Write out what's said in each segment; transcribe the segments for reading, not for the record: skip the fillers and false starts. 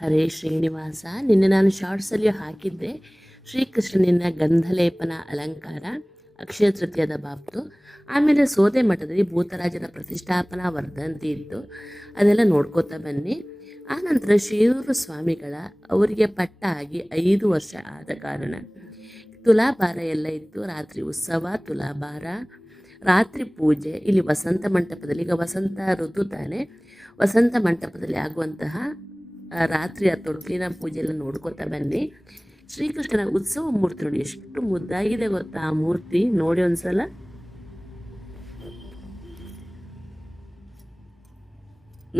ಹರೇ ಶ್ರೀನಿವಾಸ. ನಿನ್ನೆ ನಾನು ಶಾರ್ಟ್ಸಲ್ಲಿ ಹಾಕಿದ್ದೆ ಶ್ರೀಕೃಷ್ಣನಿನ ಗಂಧಲೇಪನ ಅಲಂಕಾರ ಅಕ್ಷಯ ತೃತೀಯದ ಬಾಬ್ತು. ಆಮೇಲೆ ಸೋದೆ ಮಠದಲ್ಲಿ ಭೂತರಾಜನ ಪ್ರತಿಷ್ಠಾಪನಾ ವರ್ಧಂತಿ ಇತ್ತು, ಅದೆಲ್ಲ ನೋಡ್ಕೋತಾ ಬನ್ನಿ. ಆನಂತರ ಶಿರೂರು ಸ್ವಾಮಿಗಳ ಅವರಿಗೆ ಪಟ್ಟ ಆಗಿ 5 ವರ್ಷ ಆದ ಕಾರಣ ತುಲಾಭಾರ ಎಲ್ಲ ಇತ್ತು. ರಾತ್ರಿ ಉತ್ಸವ, ತುಲಾಭಾರ, ರಾತ್ರಿ ಪೂಜೆ. ಇಲ್ಲಿ ವಸಂತ ಮಂಟಪದಲ್ಲಿ, ಈಗ ವಸಂತ ಋತು ತಾನೆ, ವಸಂತ ಮಂಟಪದಲ್ಲಿ ಆಗುವಂತಹ ರಾತ್ರಿಯ ತೊಟ್ಟಿಲಿನ ಪೂಜೆ ಎಲ್ಲ ನೋಡ್ಕೋತಾ ಬನ್ನಿ. ಶ್ರೀಕೃಷ್ಣನ ಉತ್ಸವ ಮೂರ್ತಿ ನೋಡಿ ಎಷ್ಟು ಮುದ್ದಾಗಿದೆ ಗೊತ್ತಾ ಆ ಮೂರ್ತಿ. ನೋಡಿ ಒಂದ್ಸಲ.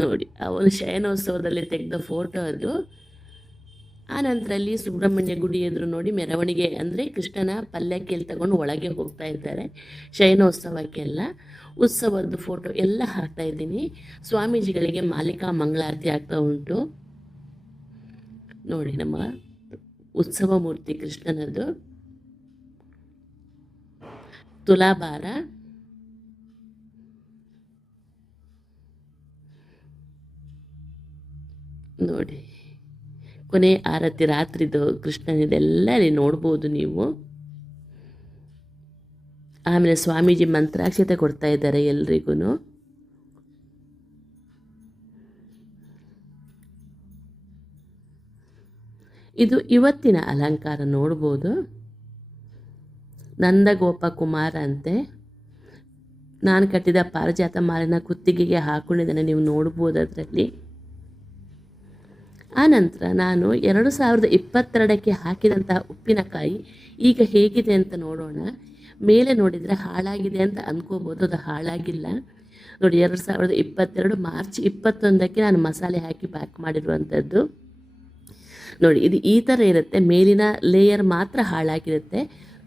ನೋಡಿ ಅವನು ಶಯನೋತ್ಸವದಲ್ಲಿ ತೆಗೆದ ಫೋಟೋ ಅದು. ಆ ನಂತರ ಅಲ್ಲಿ ಸುಬ್ರಹ್ಮಣ್ಯ ಗುಡಿ ಎದುರು ನೋಡಿ ಮೆರವಣಿಗೆ, ಅಂದರೆ ಕೃಷ್ಣನ ಪಲ್ಲಕ್ಕಿಯಲ್ಲಿ ತಗೊಂಡು ಒಳಗೆ ಹೋಗ್ತಾ ಇದ್ದಾರೆ ಶಯನೋತ್ಸವಕ್ಕೆಲ್ಲ. ಉತ್ಸವದ ಫೋಟೋ ಎಲ್ಲ ಹಾಕ್ತಾ ಇದ್ದೀನಿ. ಸ್ವಾಮೀಜಿಗಳಿಗೆ ಮಾಲಿಕಾ ಮಂಗಳಾರತಿ ಆಗ್ತಾ ಉಂಟು ನೋಡಿ. ನಮ್ಮ ಉತ್ಸವ ಮೂರ್ತಿ ಕೃಷ್ಣನದು. ತುಲಾಭಾರ, ನೋಡಿ ಕೊನೆ ಆರತಿ ರಾತ್ರಿದು ಕೃಷ್ಣನಿದೆಲ್ಲ ನೋಡ್ಬೋದು ನೀವು. ಆಮೇಲೆ ಸ್ವಾಮೀಜಿ ಮಂತ್ರಾಕ್ಷತೆ ಕೊಡ್ತಾ ಇದ್ದಾರೆ ಎಲ್ರಿಗೂ. ಇದು ಇವತ್ತಿನ ಅಲಂಕಾರ ನೋಡ್ಬೋದು. ನಂದಗೋಪ ಕುಮಾರ ಅಂತೆ, ನಾನು ಕಟ್ಟಿದ ಪಾರಿಜಾತ ಮಾಲಿನ ಕುತ್ತಿಗೆಗೆ ಹಾಕೊಂಡಿದ್ದೇನೆ, ನೀವು ನೋಡ್ಬೋದು ಅದರಲ್ಲಿ. ಆನಂತರ ನಾನು 2022ಕ್ಕೆ ಹಾಕಿದಂತಹ ಉಪ್ಪಿನಕಾಯಿ ಈಗ ಹೇಗಿದೆ ಅಂತ ನೋಡೋಣ. ಮೇಲೆ ನೋಡಿದರೆ ಹಾಳಾಗಿದೆ ಅಂತ ಅಂದ್ಕೋಬೋದು, ಅದು ಹಾಳಾಗಿಲ್ಲ ನೋಡಿ. 2022 ಮಾರ್ಚ್ 21ಕ್ಕೆ ನಾನು ಮಸಾಲೆ ಹಾಕಿ ಪ್ಯಾಕ್ ಮಾಡಿರುವಂಥದ್ದು ನೋಡಿ. ಇದು ಈ ಥರ ಇರುತ್ತೆ, ಮೇಲಿನ ಲೇಯರ್ ಮಾತ್ರ ಹಾಳಾಗಿರುತ್ತೆ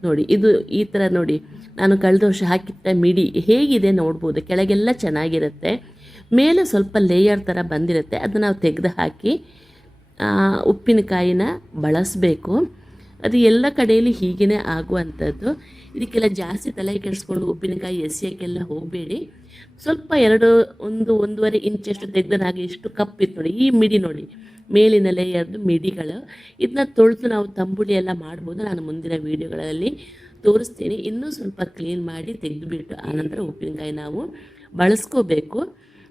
ನೋಡಿ. ಇದು ಈ ಥರ ನೋಡಿ, ನಾನು ಕಳೆದ ವರ್ಷ ಹಾಕಿಟ್ಟ ಮಿಡಿ ಹೇಗಿದೆ ನೋಡ್ಬೋದು. ಕೆಳಗೆಲ್ಲ ಚೆನ್ನಾಗಿರುತ್ತೆ, ಮೇಲೆ ಸ್ವಲ್ಪ ಲೇಯರ್ ಥರ ಬಂದಿರುತ್ತೆ. ಅದನ್ನು ನಾವು ತೆಗೆದು ಹಾಕಿ ಉಪ್ಪಿನಕಾಯಿನ ಬಳಸಬೇಕು. ಅದು ಎಲ್ಲ ಕಡೆಯಲ್ಲಿ ಹೀಗೇ ಆಗುವಂಥದ್ದು. ಇದಕ್ಕೆಲ್ಲ ಜಾಸ್ತಿ ತಲೆ ಕೆಡಿಸ್ಕೊಂಡು ಉಪ್ಪಿನಕಾಯಿ ಎಸೆಯೋಕ್ಕೆಲ್ಲ ಹೋಗಬೇಡಿ. ಸ್ವಲ್ಪ 1-1.5 ಇಂಚಷ್ಟು ತೆಗೆದಾಗ ಎಷ್ಟು ಕಪ್ಪಿತ್ತು ನೋಡಿ. ಈ ಮಿಡಿ ನೋಡಿ, ಮೇಲಿನ ಲೇಯರ್ದು ಮಿಡಿಗಳು. ಇದನ್ನ ತೊಳೆದು ನಾವು ತಂಬುಳಿ ಎಲ್ಲ ಮಾಡ್ಬೋದು, ನಾನು ಮುಂದಿನ ವೀಡಿಯೋಗಳಲ್ಲಿ ತೋರಿಸ್ತೀನಿ. ಇನ್ನೂ ಸ್ವಲ್ಪ ಕ್ಲೀನ್ ಮಾಡಿ ತೆಗೆದುಬಿಟ್ಟು ಆನಂತರ ಉಪ್ಪಿನಕಾಯಿ ನಾವು ಬಳಸ್ಕೋಬೇಕು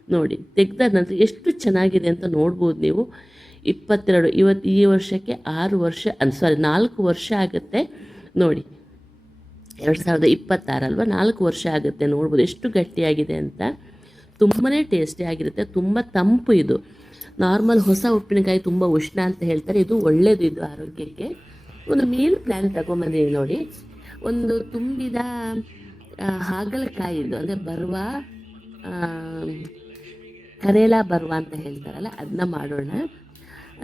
ನೋಡಿ. ತೆಗೆದ ನಂತರ ಎಷ್ಟು ಚೆನ್ನಾಗಿದೆ ಅಂತ ನೋಡ್ಬೋದು ನೀವು. 22 ಇವತ್ತು ಈ ವರ್ಷಕ್ಕೆ 4 ವರ್ಷ ಆಗುತ್ತೆ ನೋಡಿ. 2026 ಅಲ್ವಾ, 4 ವರ್ಷ ಆಗುತ್ತೆ. ನೋಡ್ಬೋದು ಎಷ್ಟು ಗಟ್ಟಿಯಾಗಿದೆ ಅಂತ. ತುಂಬಾ ಟೇಸ್ಟಿ ಆಗಿರುತ್ತೆ, ತುಂಬ ತಂಪು. ಇದು ನಾರ್ಮಲ್ ಹೊಸ ಉಪ್ಪಿನಕಾಯಿ ತುಂಬ ಉಷ್ಣ ಅಂತ ಹೇಳ್ತಾರೆ, ಇದು ಒಳ್ಳೆಯದು, ಇದು ಆರೋಗ್ಯಕ್ಕೆ. ಒಂದು ಮೀಲ್ ಪ್ಲ್ಯಾನ್ ತಗೊಂಬಂದಿದ್ದೀನಿ ನೋಡಿ. ಒಂದು ತುಂಬಿದ ಹಾಗಲಕಾಯಿದು, ಅಂದರೆ ಬರುವ ಕರೇಲಾ ಬರುವ ಅಂತ ಹೇಳ್ತಾರಲ್ಲ, ಅದನ್ನ ಮಾಡೋಣ.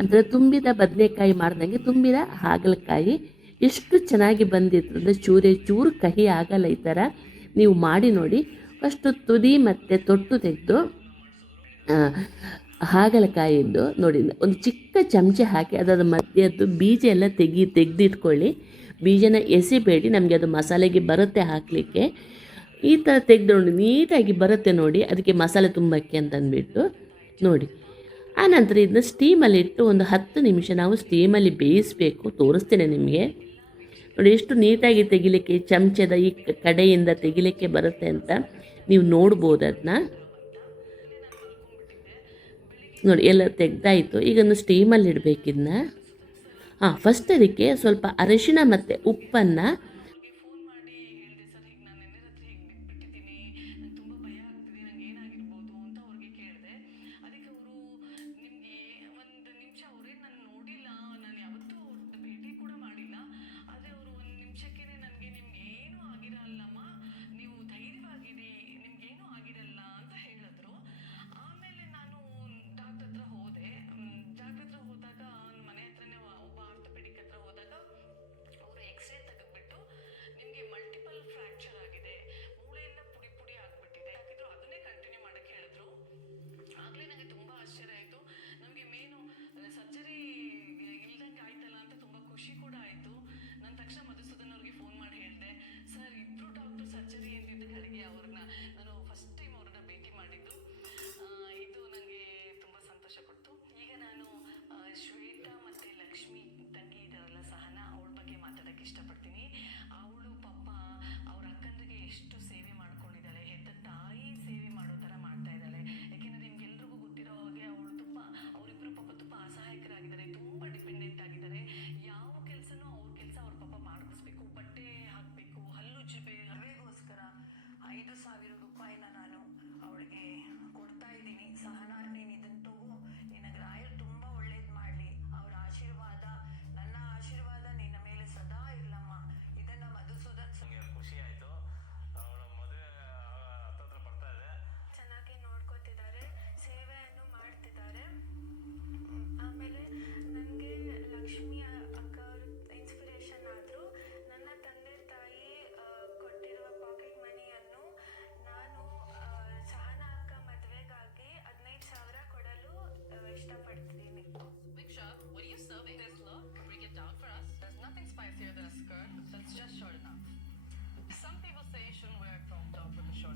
ಅಂದರೆ ತುಂಬಿದ ಬದನೆಕಾಯಿ ಮಾಡ್ದಂಗೆ ತುಂಬಿದ ಹಾಗಲಕಾಯಿ ಎಷ್ಟು ಚೆನ್ನಾಗಿ ಬಂದಿತ್ತು ಅಂದರೆ ಚೂರು ಕಹಿ ಆಗಲ್ಲ. ಈ ಥರ ನೀವು ಮಾಡಿ ನೋಡಿ. ಫಸ್ಟು ತುದಿ ಮತ್ತು ತೊಟ್ಟು ತೆಗೆದು ಹಾಗಲಕಾಯಿದ್ದು ನೋಡಿ ಒಂದು ಚಿಕ್ಕ ಚಮಚೆ ಹಾಕಿ ಅದರ ಮಧ್ಯದ್ದು ಬೀಜ ಎಲ್ಲ ತೆಗೆದಿಟ್ಕೊಳ್ಳಿ. ಬೀಜನ ಎಸಿಬೇಡಿ, ನಮಗೆ ಅದು ಮಸಾಲೆಗೆ ಬರುತ್ತೆ ಹಾಕಲಿಕ್ಕೆ. ಈ ಥರ ತೆಗೆದು ನೋಡಿ, ನೀಟಾಗಿ ಬರುತ್ತೆ ನೋಡಿ, ಅದಕ್ಕೆ ಮಸಾಲೆ ತುಂಬಕ್ಕೆ ಅಂತಂದ್ಬಿಟ್ಟು ನೋಡಿ. ಆನಂತರ ಇದನ್ನ ಸ್ಟೀಮಲ್ಲಿ ಇಟ್ಟು ಒಂದು 10 ನಿಮಿಷ ನಾವು ಸ್ಟೀಮಲ್ಲಿ ಬೇಯಿಸಬೇಕು. ತೋರಿಸ್ತೇನೆ ನಿಮಗೆ ನೋಡಿ ಎಷ್ಟು ನೀಟಾಗಿ ತೆಗಿಲಿಕ್ಕೆ, ಚಮಚದ ಈ ಕಡೆಯಿಂದ ತೆಗಿಲಿಕ್ಕೆ ಬರುತ್ತೆ ಅಂತ ನೀವು ನೋಡ್ಬೋದು. ಅದನ್ನ ನೋಡಿ ಎಲ್ಲ ತೆಗ್ದಾಯಿತು. ಈಗ ಒಂದು ಸ್ಟೀಮಲ್ಲಿ ಇಡಬೇಕಿದ್ನ. ಫಸ್ಟ್ ಅದಕ್ಕೆ ಸ್ವಲ್ಪ ಅರಿಶಿಣ ಮತ್ತು ಉಪ್ಪನ್ನು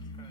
ನಮಸ್ಕಾರ.